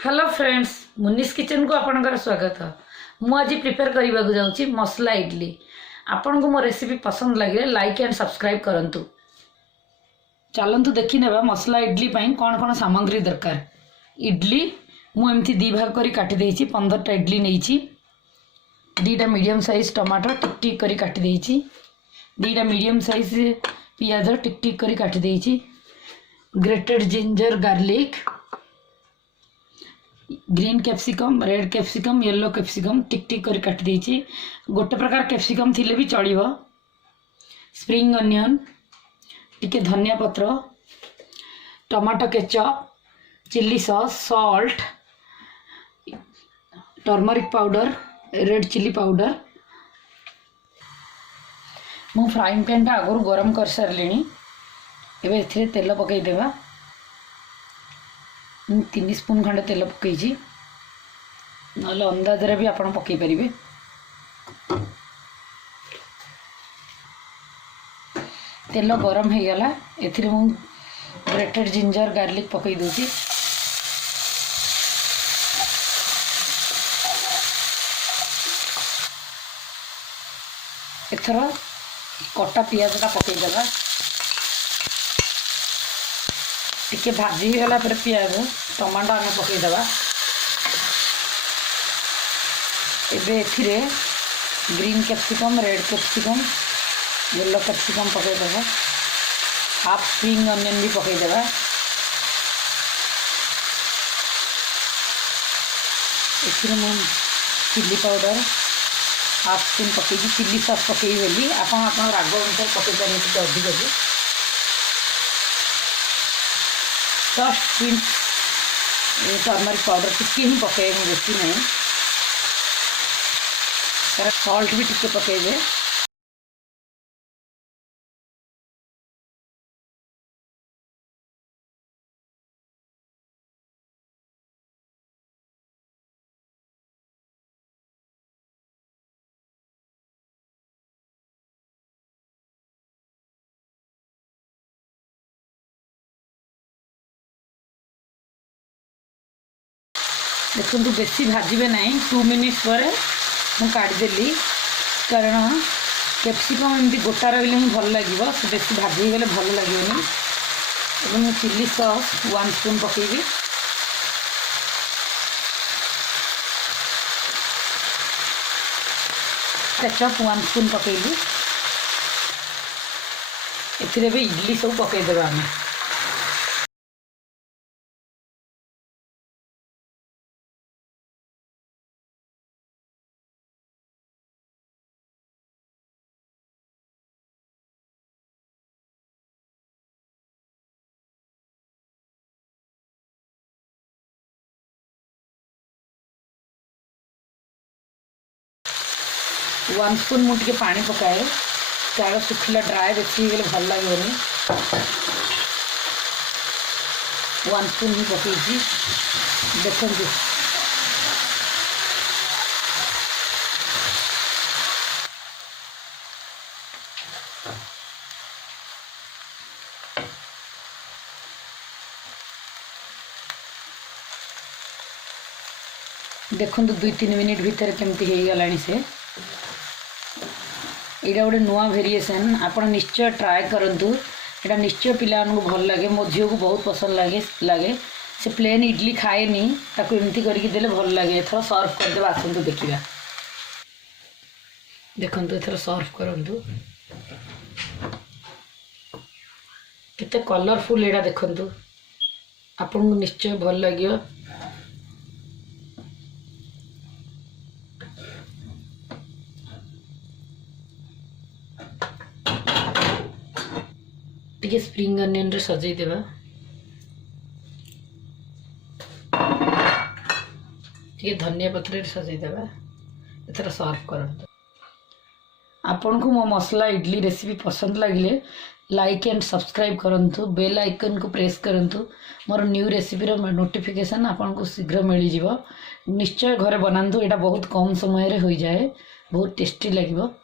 Hello friends, मुनिस kitchen को आपनकर स्वागत। मु आज प्रिपेयर करने को जाऊँगी मसला इडली। आपन को मो रेसिपी पसंद लगे लाइक एंड सब्सक्राइब करंतु। चलंतु देखि नेबा मसला इडली पई कौन कौन सामग्री दरकार। इडली मु एमती दी भाग करी काटी देछि। 15टा इडली नेछि। 2टा मीडियम साइज टमाटर टिक टिक करी काटी देछि। 2टा मीडियम साइज पियाज टिक टिक करी काटी देछि। Grated ginger garlic, green capsicum, red capsicum, yellow capsicum टिक टिक कर काट देछि। गोटे प्रकार कैप्सिकम थिले भी चलिबो। स्प्रिंग अनियन, टिके धनिया पत्र, tomato ketchup, chilli sauce, salt, turmeric powder, red chilli powder. मु फ्राइंग पैन टा आगु गरम कर सारलिनी। एबे एथिरे तेल पकई देबा। 3 स्पून खंडे तेल पकईछि, नले अंदाजरे भी आपण पकई परिबे। तेल गरम हो गला। एथिरे मु ग्रेटेड जिंजर गार्लिक पकई दोछि। एथरा कटा पियाज टा पकई देबा। टिके भाजी गला पर पियाज टमाटो आने पकई देबा। एबे एथिरे green capsicum, red capsicum, yellow capsicum पकई देबा। हाफ स्प्रिंग अनियन भी पकई देबा। एथिरे मैं चिल्ली पाउडर हाफ स्पून पकई, चिल्ली सॉस पकई बोली आपन राग अनुसार पकई पारे अधिक भी। फर्स्ट पिंच टर्मरिक पाउडर टिके ही पकड़े, बेसी नहीं। तार सॉल्ट भी टिके पकड़े। देखो बेसी भाजबे नहीं। 2 मिनिट्स पर मुझे काढ़ीदेली, कारण कैप्सिकम एमती गोटा रही ही भल लगे। से बेसी भाजी गले भल लगे। मुझे चिल्ली सॉस 1 स्पून पकेबी। केचप 1 स्पून पकेबी। एथिरे भी इडली सब पकईदेवा आम। वन स्पून मुझे पानी पकाए, चाउल सुखिला ड्राए बेसी गले भल लगे। 1 स्पून ही पकई। देखो देखो 2-3 मिनिट भीतर केमती हो गलानी से। यहाँ गोटे नुआ वेरिएशन आप निश्चय ट्राए करूँ। यहाँ निश्चय पिला भल लगे। मो झील को बहुत पसंद लगे। से प्लेन इडली खाएनी, ताको एमती करके देले भल लगे। एथर सर्व करदे आसतु देखा। देखो एथर सर्व करूँ केते कलरफुल यहाँ देखु। आपन को निश्चय भल लगे। टिके स्प्रिंग अनियन रे सजाई देबा। टिके धनिया पत्र रे सजाई देबा। एथरा सर्व करंतु। आपन को मो मसला इडली रेसिपी पसंद लगिले लाइक एंड सब्सक्राइब करंतु। बेल आइकन को प्रेस करंतु। मोर न्यू रेसिपी रो नोटिफिकेशन आपन को शीघ्र मिल जिवो। निश्चय घरे बनांतु। एटा बहुत कम समय रे होई जाए, बहुत टेस्टी लागिवो।